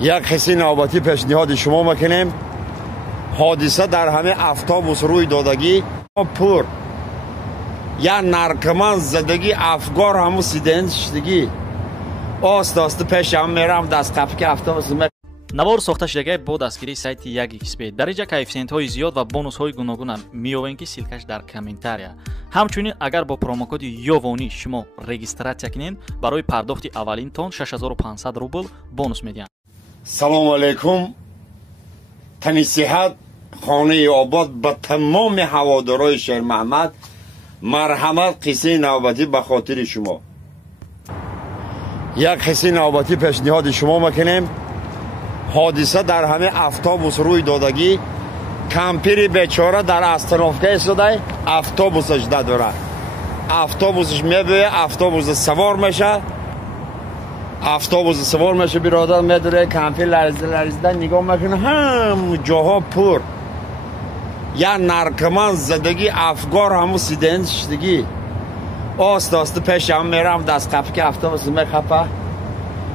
یک حسی نوبتی پیشنهاد شما میکنیم. حادثه در همه اتوبوس روی دادگی پور یا نارکمان زدگی افگار همو سیدن شدگی آست پیش هم میرم دست قفک اتوبوس навор сохта шудагии бо дастгирии сайти Yagxp дар инҷа коэффициентҳои зиёд ва бонусҳои гуногун меёбем ки силкаш дар комментария. ҳамчунин агар бо промокоди ёвонӣ шумо регистратсия кунед барои пардохти аввалинтон 6500 рубл бонус медиҳанд. салому алайкум. тани сиҳат хонаи обод ба тамоми ҳаводорои шермаҳмад марҳамат. қиссаи навбатӣ ба хотири шумо. як қиссаи навбатӣ пешниҳоди шумо мекунем. حادثه در همه اتوبوس روی دادگی کمپیری بیچاره در استانوفکا ایستاده اتوبوسش نداره. اتوبوسش میبویه اتوبوس سوار میشه برادر میداره کمپیر لرزیده نگاه میکنه هم جاها پر یا نارکمان زدگی افگار همو سیدن شدگی آست پیش هم میرم دست قفک اتوبوس میخپه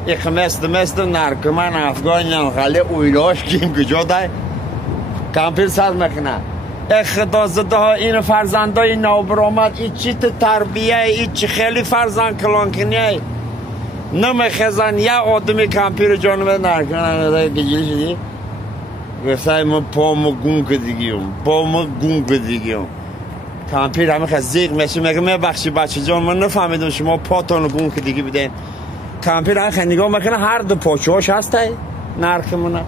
یک مثل نارکمان افغان خاله اویلاش کیم کجا دای کمپیر سر میکنه خدا زده ها این فرزندای نوبرآمد این چی تربیه این چی خیلی فرزند کلان کنیه نمیخزن یا آدمی کمپیر جانب نارکمان گجیل شدی گفتای من پامو گون کدیگیم کمپیر همه خزیق میشه میگه میبخشی بچه جان من نفهمیدم شما پاتانو گون کدیگی بدین. کمپیر هم نگاه میکنه هر دو پاچه‌هاش هسته نرکمونه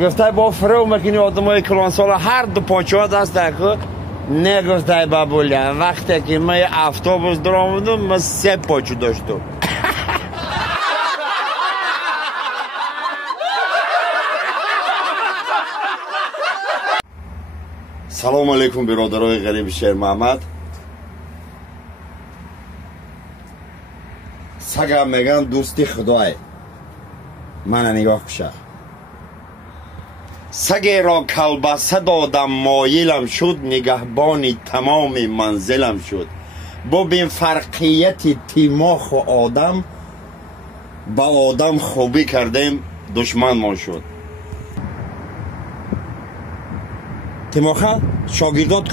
گفته با فرو میکنی آدمای کلان سالا هر دو پاچه‌ها دسته که نگفته بابولیا وقتی که من اتوبوس درآمدم من 3 پاچه داشتم. سلام علیکم برادرای غریب شیر محمد. سگم میگن دوستی خدای من نگاه کشه سگی را کلبسه دادم مایلم شد نگهبانی تمام منزلم شد ببین فرقیت تیماخ و آدم با آدم خوبی کردیم دشمن ما شد. تیماخه شاگردات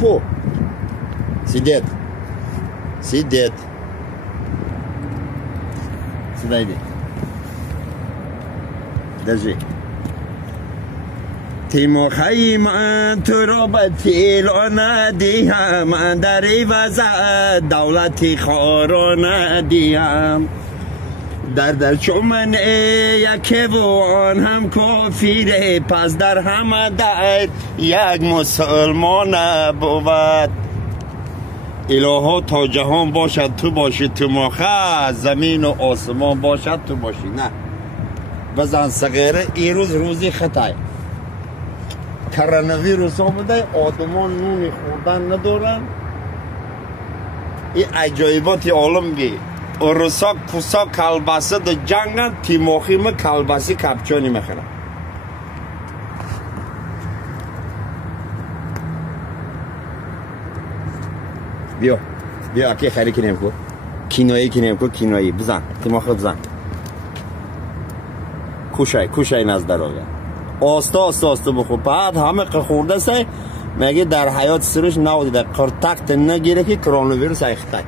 کو سیدت سیدایدی درجی تیماخه من تو را به تیلان دیم من در عوض دولتی خاران دیم در چومن یکی و آن هم کافیره پس در همه در یک مسلمان بود. الها تا جهان باشد تو باشی تیماخه زمین و آسمان باشد تو باشی. نه بزن صغیره این روزی خطای کرونا آمده آدمان نونی خوردن ندارن. این عجایبات عالم گی روسا کوسا کلبسه در جنگن تیماخی ما کلبسی کپچانی میخورن. بیا اکی خیلی کنیم کو کینایی بزن تیماخه بزن کوشای نزد آگه آستا بخور بعد همه خورده سه مگه در حیات سرش نودیده قرتکت نگیره که کرونا ویروس ایختک